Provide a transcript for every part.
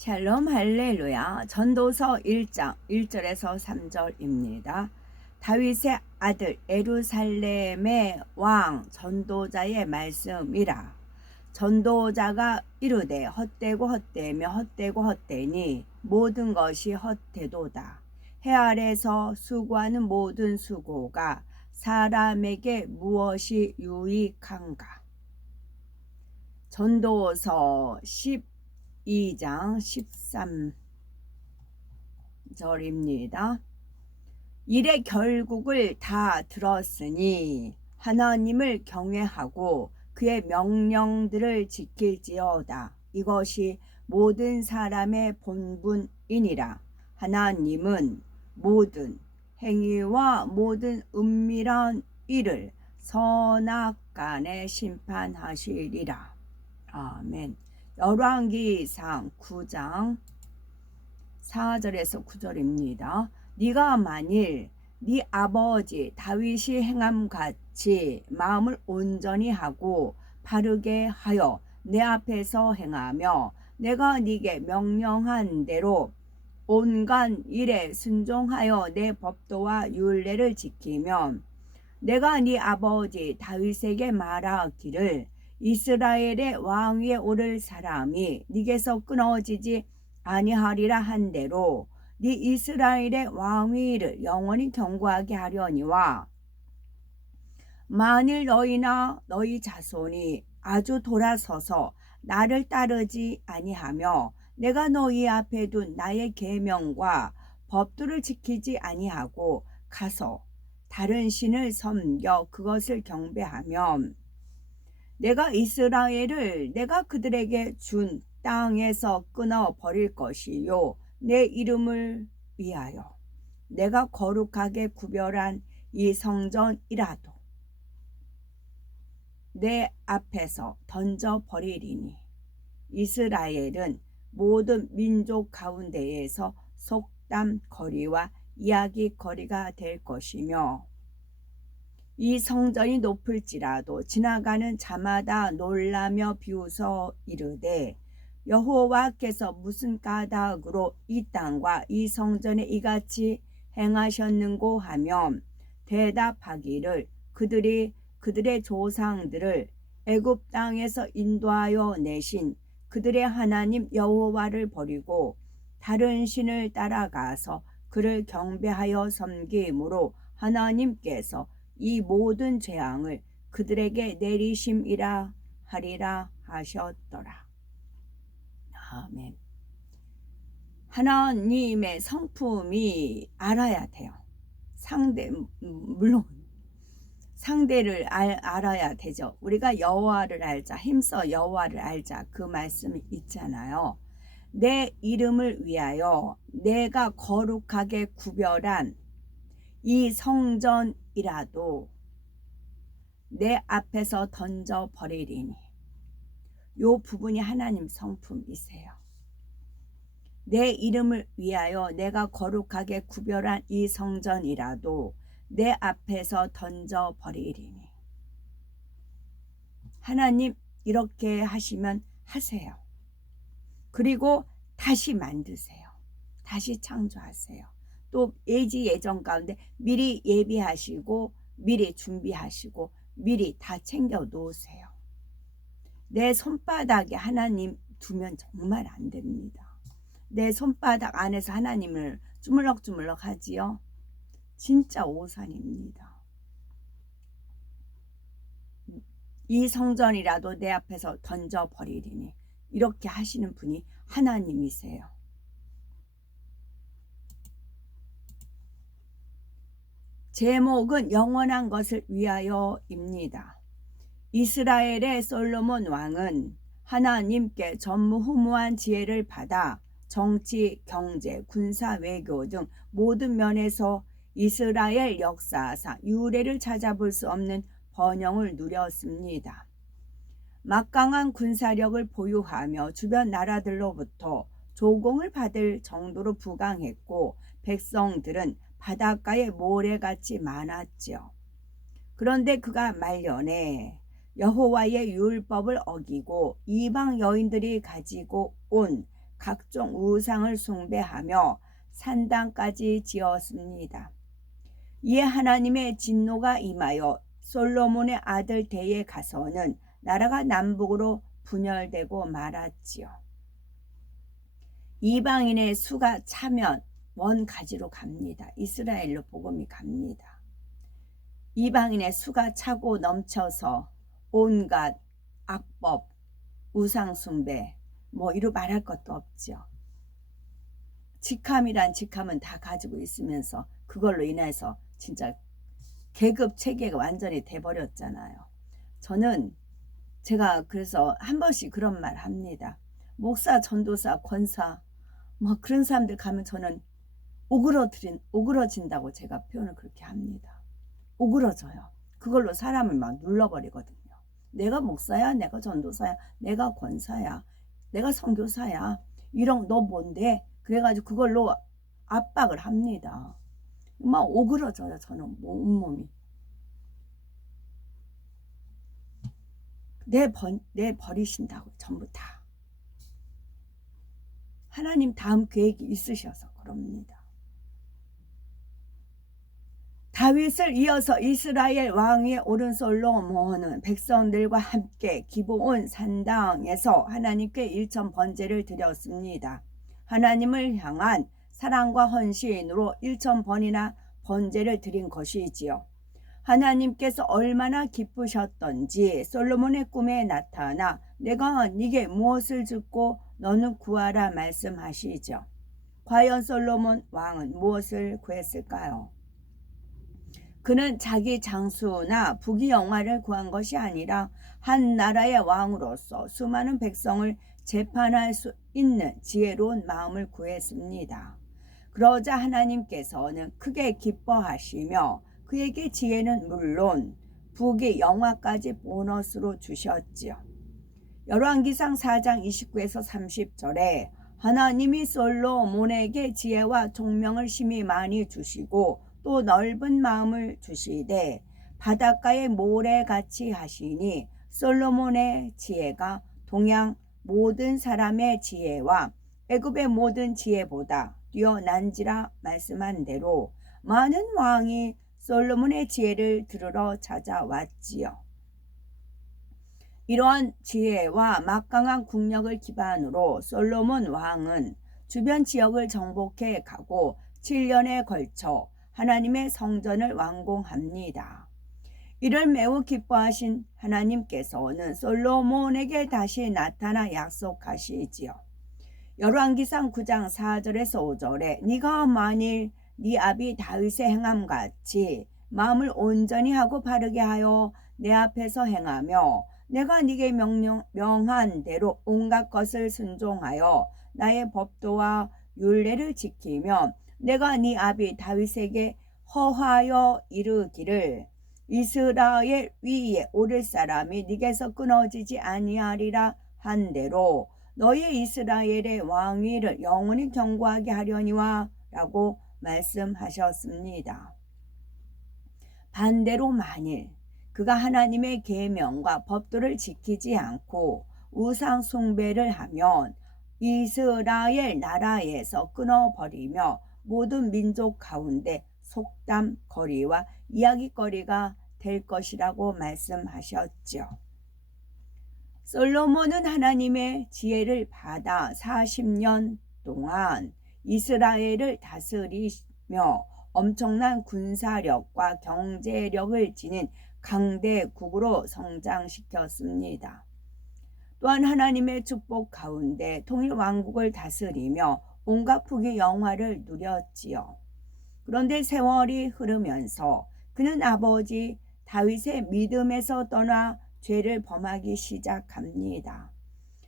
샬롬 할렐루야. 전도서 1장 1절에서 3절입니다. 다윗의 아들 예루살렘의 왕 전도자의 말씀이라. 전도자가 이르되 헛되고 헛되며 헛되고 헛되니 모든 것이 헛되도다. 해 아래서 수고하는 모든 수고가 사람에게 무엇이 유익한가. 전도서 2장 13절입니다. 일의 결국을 다 들었으니 하나님을 경외하고 그의 명령들을 지킬지어다. 이것이 모든 사람의 본분이니라. 하나님은 모든 행위와 모든 은밀한 일을 선악간에 심판하시리라. 아멘. 열왕기상 9장 4절에서 9절입니다. 네가 만일 네 아버지 다윗이 행함같이 마음을 온전히 하고 바르게 하여 내 앞에서 행하며 내가 네게 명령한 대로 온갖 일에 순종하여 내 법도와 율례를 지키면 내가 네 아버지 다윗에게 말하기를 이스라엘의 왕 위에 오를 사람이 네게서 끊어지지 아니하리라 한 대로 네 이스라엘의 왕위를 영원히 경고하게 하려니와 만일 너희나 너희 자손이 아주 돌아서서 나를 따르지 아니하며 내가 너희 앞에 둔 나의 계명과 법도를 지키지 아니하고 가서 다른 신을 섬겨 그것을 경배하면 내가 이스라엘을 내가 그들에게 준 땅에서 끊어 버릴 것이요 내 이름을 위하여 내가 거룩하게 구별한 이 성전이라도 내 앞에서 던져 버리리니 이스라엘은 모든 민족 가운데에서 속담거리와 이야기거리가 될 것이며 이 성전이 높을지라도 지나가는 자마다 놀라며 비웃어 이르되 여호와께서 무슨 까닭으로 이 땅과 이 성전에 이같이 행하셨는고 하면 대답하기를 그들이 그들의 조상들을 애굽 땅에서 인도하여 내신 그들의 하나님 여호와를 버리고 다른 신을 따라가서 그를 경배하여 섬김으로 하나님께서 이 모든 재앙을 그들에게 내리심이라 하리라 하셨더라. 아멘. 하나님의 성품이 알아야 돼요. 물론 상대를 알아야 되죠. 우리가 여호와를 알자, 힘써 여호와를 알자 그 말씀이 있잖아요. 내 이름을 위하여 내가 거룩하게 구별한 이 성전이라도 내 앞에서 던져 버리리니 요 부분이 하나님 성품이세요. 내 이름을 위하여 내가 거룩하게 구별한 이 성전이라도 내 앞에서 던져 버리리니 하나님 이렇게 하시면 하세요. 그리고 다시 만드세요. 다시 창조하세요. 또 예전 가운데 미리 예비하시고 미리 준비하시고 미리 다 챙겨 놓으세요. 내 손바닥에 하나님 두면 정말 안 됩니다. 내 손바닥 안에서 하나님을 주물럭주물럭 하지요. 진짜 오산입니다. 이 성전이라도 내 앞에서 던져버리리니 이렇게 하시는 분이 하나님이세요. 제목은 영원한 것을 위하여입니다. 이스라엘의 솔로몬 왕은 하나님께 전무후무한 지혜를 받아 정치, 경제, 군사, 외교 등 모든 면에서 이스라엘 역사상 유례를 찾아볼 수 없는 번영을 누렸습니다. 막강한 군사력을 보유하며 주변 나라들로부터 조공을 받을 정도로 부강했고 백성들은 바닷가에 모래같이 많았지요. 그런데 그가 말년에 여호와의 율법을 어기고 이방 여인들이 가지고 온 각종 우상을 숭배하며 산당까지 지었습니다. 이에 하나님의 진노가 임하여 솔로몬의 아들 때에 가서는 나라가 남북으로 분열되고 말았지요. 이방인의 수가 차면 먼 가지로 갑니다. 이스라엘로 복음이 갑니다. 이방인의 수가 차고 넘쳐서 온갖 악법, 우상숭배 이루 말할 것도 없죠. 직함이란 직함은 다 가지고 있으면서 그걸로 인해서 진짜 계급 체계가 완전히 돼버렸잖아요. 제가 그래서 한 번씩 그런 말 합니다. 목사, 전도사, 권사 그런 사람들 가면 저는 오그러진다고 제가 표현을 그렇게 합니다. 오그러져요. 그걸로 사람을 막 눌러버리거든요. 내가 목사야, 내가 전도사야, 내가 권사야, 내가 선교사야, 이런 너 뭔데? 그래가지고 그걸로 압박을 합니다. 막 오그러져요. 저는 온몸이. 내 버리신다고 전부 다. 하나님 다음 계획이 있으셔서 그럽니다. 다윗을 이어서 이스라엘 왕위에 오른 솔로몬은 백성들과 함께 기브온 산당에서 하나님께 일천 번제를 드렸습니다. 하나님을 향한 사랑과 헌신으로 1000번이나 번제를 드린 것이지요. 하나님께서 얼마나 기쁘셨던지 솔로몬의 꿈에 나타나 내가 네게 무엇을 줍고 너는 구하라 말씀하시죠. 과연 솔로몬 왕은 무엇을 구했을까요? 그는 자기 장수나 부귀영화를 구한 것이 아니라 한 나라의 왕으로서 수많은 백성을 재판할 수 있는 지혜로운 마음을 구했습니다. 그러자 하나님께서는 크게 기뻐하시며 그에게 지혜는 물론 부귀영화까지 보너스로 주셨지요. 열왕기상 4장 29에서 30절에 하나님이 솔로몬에게 지혜와 총명을 심히 많이 주시고 또 넓은 마음을 주시되 바닷가의 모래같이 하시니 솔로몬의 지혜가 동양 모든 사람의 지혜와 애굽의 모든 지혜보다 뛰어난지라 말씀한 대로 많은 왕이 솔로몬의 지혜를 들으러 찾아왔지요. 이러한 지혜와 막강한 국력을 기반으로 솔로몬 왕은 주변 지역을 정복해 가고 7년에 걸쳐 하나님의 성전을 완공합니다. 이를 매우 기뻐하신 하나님께서는 솔로몬에게 다시 나타나 약속하시지요. 열왕기상 9장 4절에서 5절에 네가 만일 네 아비 다윗의 행함같이 마음을 온전히 하고 바르게 하여 내 앞에서 행하며 내가 네게 명한 대로 온갖 것을 순종하여 나의 법도와 율례를 지키며 내가 네 아비 다윗에게 허하여 이르기를 이스라엘 위에 오를 사람이 네게서 끊어지지 아니하리라 한 대로 너의 이스라엘의 왕위를 영원히 경고하게 하려니와 라고 말씀하셨습니다. 반대로 만일 그가 하나님의 계명과 법도를 지키지 않고 우상 숭배를 하면 이스라엘 나라에서 끊어버리며 모든 민족 가운데 속담거리와 이야기거리가 될 것이라고 말씀하셨죠. 솔로몬은 하나님의 지혜를 받아 40년 동안 이스라엘을 다스리며 엄청난 군사력과 경제력을 지닌 강대국으로 성장시켰습니다. 또한 하나님의 축복 가운데 통일 왕국을 다스리며 온갖 부귀영화를 누렸지요. 그런데 세월이 흐르면서 그는 아버지 다윗의 믿음에서 떠나 죄를 범하기 시작합니다.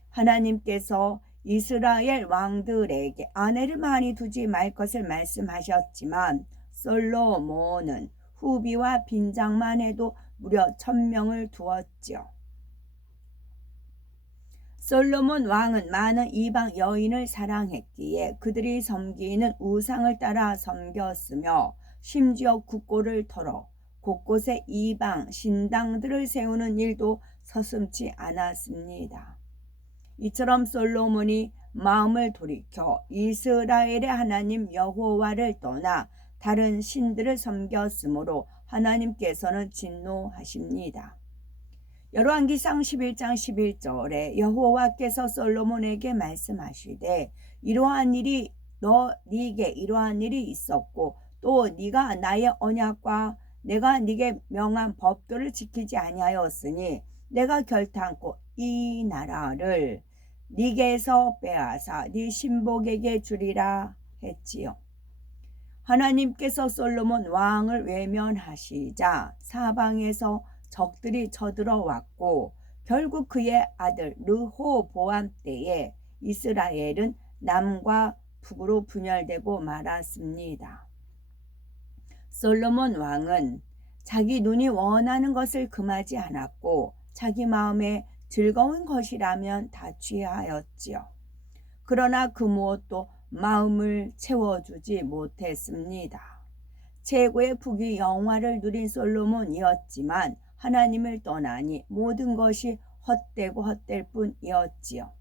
하나님께서 이스라엘 왕들에게 아내를 많이 두지 말 것을 말씀하셨지만 솔로몬은 후비와 빈장만 해도 무려 1000명을 두었죠. 솔로몬 왕은 많은 이방 여인을 사랑했기에 그들이 섬기는 우상을 따라 섬겼으며 심지어 국고를 털어 곳곳에 이방 신당들을 세우는 일도 서슴지 않았습니다. 이처럼 솔로몬이 마음을 돌이켜 이스라엘의 하나님 여호와를 떠나 다른 신들을 섬겼으므로 하나님께서는 진노하십니다. 열왕기상 11장 11절에 여호와께서 솔로몬에게 말씀하시되 이러한 일이 네게 이러한 일이 있었고 또 네가 나의 언약과 내가 네게 명한 법도를 지키지 아니하였으니 내가 결탄코 이 나라를 네게서 빼앗아 네 신복에게 주리라 했지요. 하나님께서 솔로몬 왕을 외면하시자 사방에서 적들이 쳐들어왔고 결국 그의 아들 르호보암 때에 이스라엘은 남과 북으로 분열되고 말았습니다. 솔로몬 왕은 자기 눈이 원하는 것을 금하지 않았고 자기 마음에 즐거운 것이라면 다 취하였지요. 그러나 그 무엇도 마음을 채워주지 못했습니다. 최고의 부귀 영화를 누린 솔로몬이었지만 하나님을 떠나니 모든 것이 헛되고 헛될 뿐이었지요.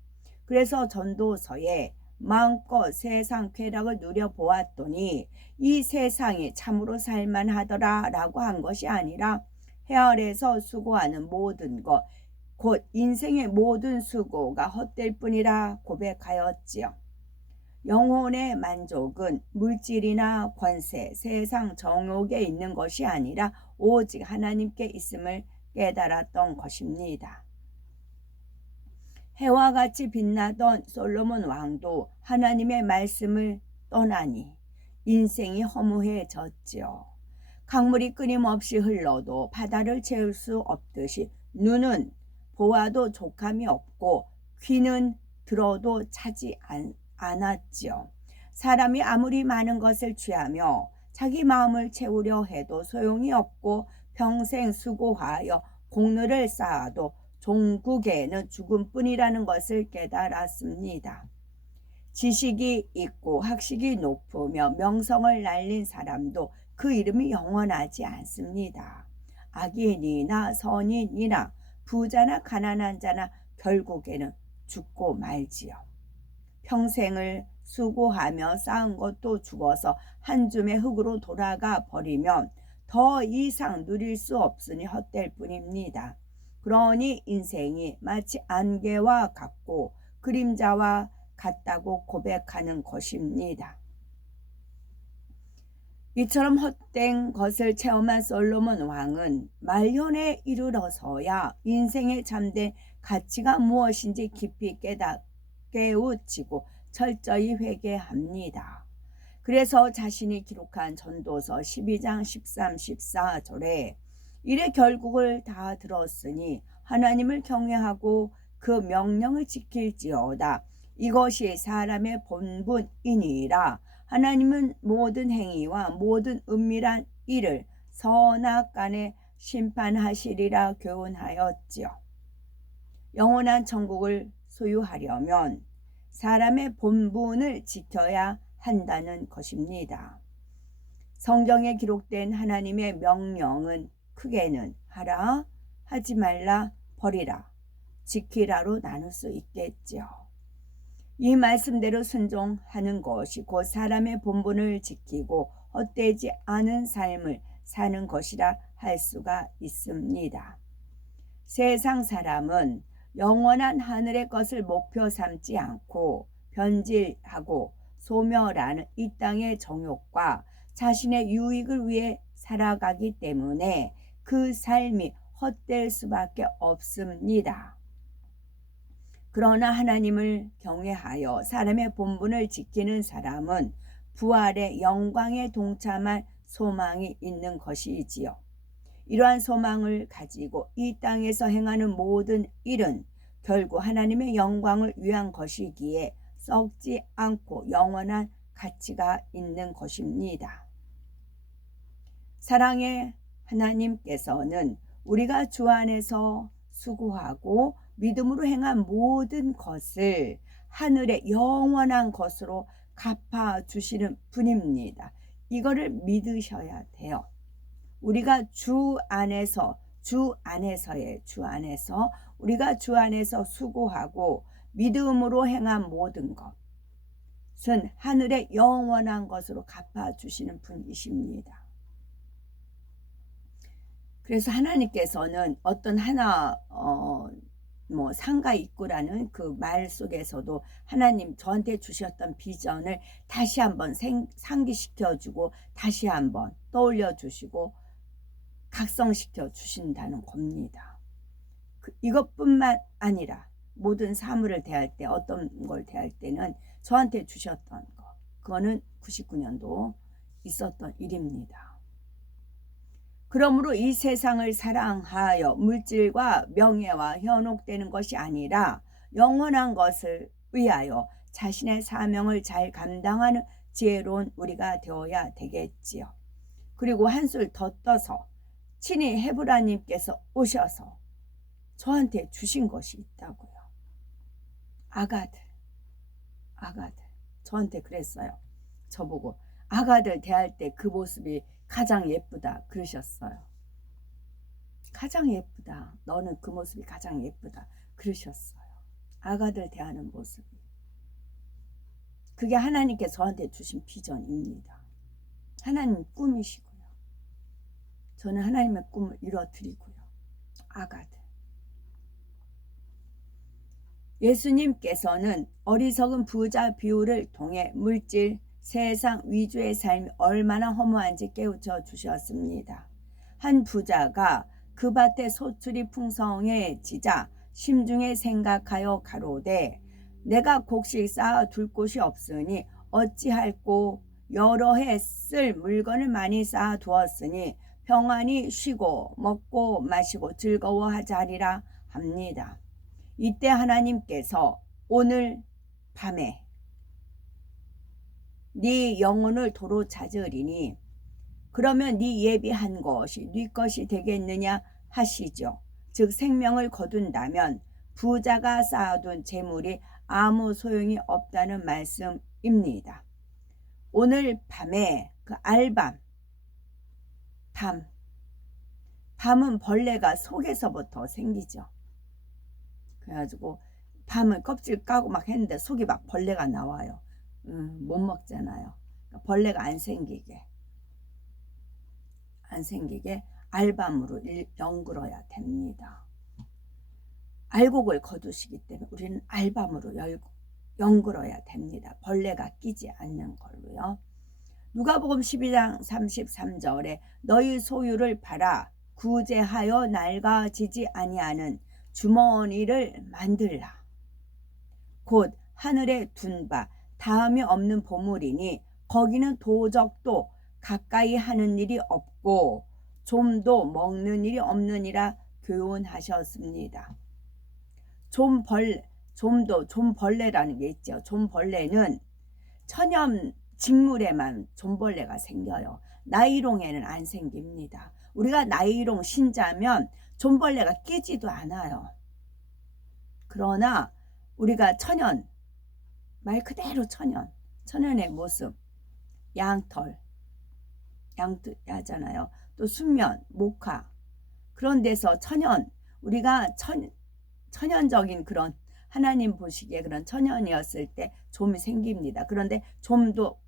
그래서 전도서에 마음껏 세상 쾌락을 누려보았더니 이 세상이 참으로 살만하더라 라고 한 것이 아니라 해 아래에서 수고하는 모든 것, 곧 인생의 모든 수고가 헛될 뿐이라 고백하였지요. 영혼의 만족은 물질이나 권세, 세상 정욕에 있는 것이 아니라 오직 하나님께 있음을 깨달았던 것입니다. 해와 같이 빛나던 솔로몬 왕도 하나님의 말씀을 떠나니 인생이 허무해졌지요. 강물이 끊임없이 흘러도 바다를 채울 수 없듯이 눈은 보아도 족함이 없고 귀는 들어도 차지 않았지요. 사람이 아무리 많은 것을 취하며 자기 마음을 채우려 해도 소용이 없고 평생 수고하여 공로를 쌓아도 종국에는 죽음뿐이라는 것을 깨달았습니다. 지식이 있고 학식이 높으며 명성을 날린 사람도 그 이름이 영원하지 않습니다. 악인이나 선인이나 부자나 가난한 자나 결국에는 죽고 말지요. 평생을 수고하며 쌓은 것도 죽어서 한 줌의 흙으로 돌아가 버리면 더 이상 누릴 수 없으니 헛될 뿐입니다. 그러니 인생이 마치 안개와 같고 그림자와 같다고 고백하는 것입니다. 이처럼 헛된 것을 체험한 솔로몬 왕은 말년에 이르러서야 인생의 참된 가치가 무엇인지 깊이 깨우치고 철저히 회개합니다. 그래서 자신이 기록한 전도서 12장 13, 14절에 이래 결국을 다 들었으니 하나님을 경외하고 그 명령을 지킬지어다. 이것이 사람의 본분이니라. 하나님은 모든 행위와 모든 은밀한 일을 선악간에 심판하시리라 교훈하였지요. 영원한 천국을 소유하려면 사람의 본분을 지켜야 한다는 것입니다. 성경에 기록된 하나님의 명령은 크게는 하라, 하지 말라, 버리라, 지키라로 나눌 수 있겠죠. 이 말씀대로 순종하는 것이 곧 사람의 본분을 지키고 헛되지 않은 삶을 사는 것이라 할 수가 있습니다. 세상 사람은 영원한 하늘의 것을 목표 삼지 않고 변질하고 소멸하는 이 땅의 정욕과 자신의 유익을 위해 살아가기 때문에 그 삶이 헛될 수밖에 없습니다. 그러나 하나님을 경외하여 사람의 본분을 지키는 사람은 부활의 영광에 동참할 소망이 있는 것이지요. 이러한 소망을 가지고 이 땅에서 행하는 모든 일은 결국 하나님의 영광을 위한 것이기에 썩지 않고 영원한 가치가 있는 것입니다. 사랑의 하나님께서는 우리가 주 안에서 수고하고 믿음으로 행한 모든 것을 하늘의 영원한 것으로 갚아주시는 분입니다. 이거를 믿으셔야 돼요. 우리가 주 안에서 우리가 주 안에서 수고하고 믿음으로 행한 모든 것은 하늘의 영원한 것으로 갚아주시는 분이십니다. 그래서 하나님께서는 어떤 하나 상가 입구라는 그 말 속에서도 하나님 저한테 주셨던 비전을 다시 한번 상기시켜주고 다시 한번 떠올려 주시고 각성시켜 주신다는 겁니다. 이것뿐만 아니라 모든 사물을 대할 때, 어떤 걸 대할 때는 저한테 주셨던 거, 그거는 99년도 있었던 일입니다. 그러므로 이 세상을 사랑하여 물질과 명예와 현혹되는 것이 아니라 영원한 것을 위하여 자신의 사명을 잘 감당하는 지혜로운 우리가 되어야 되겠지요. 그리고 한술 더 떠서 친히 헤브라님께서 오셔서 저한테 주신 것이 있다고요. 아가들. 저한테 그랬어요. 저보고 아가들 대할 때 그 모습이 가장 예쁘다 그러셨어요. 가장 예쁘다. 너는 그 모습이 가장 예쁘다 그러셨어요. 아가들 대하는 모습이. 그게 하나님께 저한테 주신 비전입니다. 하나님 꿈이시고요. 저는 하나님의 꿈을 이뤄드리고요. 아가들. 예수님께서는 어리석은 부자 비유를 통해 물질, 세상 위주의 삶이 얼마나 허무한지 깨우쳐 주셨습니다. 한 부자가 그 밭에 소출이 풍성해지자 심중에 생각하여 가로되 내가 곡식 쌓아 둘 곳이 없으니 어찌할꼬 여러 해 쓸 물건을 많이 쌓아 두었으니 평안히 쉬고 먹고 마시고 즐거워하자리라 합니다. 이때 하나님께서 오늘 밤에 네 영혼을 도로 찾으리니 그러면 네 예비한 것이 네 것이 되겠느냐 하시죠. 즉 생명을 거둔다면 부자가 쌓아둔 재물이 아무 소용이 없다는 말씀입니다. 오늘 밤에 그 알밤, 밤은 벌레가 속에서부터 생기죠. 그래가지고 밤을 껍질 까고 막 했는데 속이 막 벌레가 나와요. 못 먹잖아요. 그러니까 벌레가 안 생기게 알밤으로 연글어야 됩니다. 알곡을 거두시기 때문에 우리는 알밤으로 연글어야 됩니다. 벌레가 끼지 않는 걸로요. 누가복음 12장 33절에 너희 소유를 팔아 구제하여 낡아지지 아니하는 주머니를 만들라. 곧 하늘에 둔 바 다음이 없는 보물이니 거기는 도적도 가까이 하는 일이 없고 좀도 먹는 일이 없느니라 교훈하셨습니다. 좀벌레라는 게 있죠. 좀벌레는 천연 직물에만 좀벌레가 생겨요. 나이롱에는 안 생깁니다. 우리가 나이롱 신자면 좀벌레가 끼지도 않아요. 그러나 우리가 천연, 말 그대로 천연의 모습, 양털 하잖아요. 또 순면, 목화, 그런 데서 우리가 천연적인 그런 하나님 보시기에 그런 천연이었을 때 좀이 생깁니다. 그런데 좀도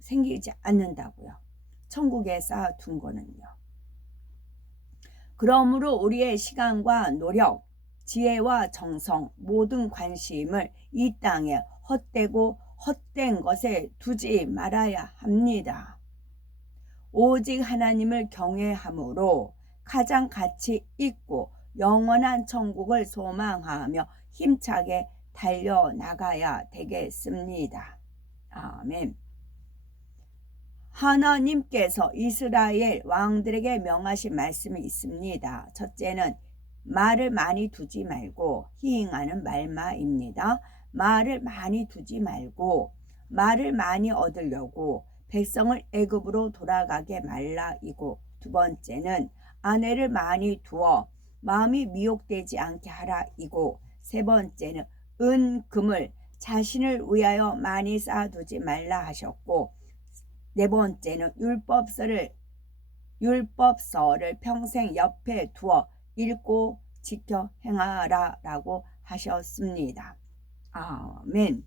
생기지 않는다고요. 천국에 쌓아둔 거는요. 그러므로 우리의 시간과 노력, 지혜와 정성, 모든 관심을 이 땅에 헛된 것에 두지 말아야 합니다. 오직 하나님을 경외함으로 가장 가치 있고 영원한 천국을 소망하며 힘차게 달려나가야 되겠습니다. 아멘. 하나님께서 이스라엘 왕들에게 명하신 말씀이 있습니다. 첫째는 말을 많이 두지 말고 희행하는 말마입니다. 말을 많이 두지 말고 말을 많이 얻으려고 백성을 애굽으로 돌아가게 말라이고, 두 번째는 아내를 많이 두어 마음이 미혹되지 않게 하라이고, 세 번째는 금을 자신을 위하여 많이 쌓아두지 말라 하셨고, 네 번째는 율법서를 평생 옆에 두어 읽고 지켜 행하라라고 하셨습니다. 아멘.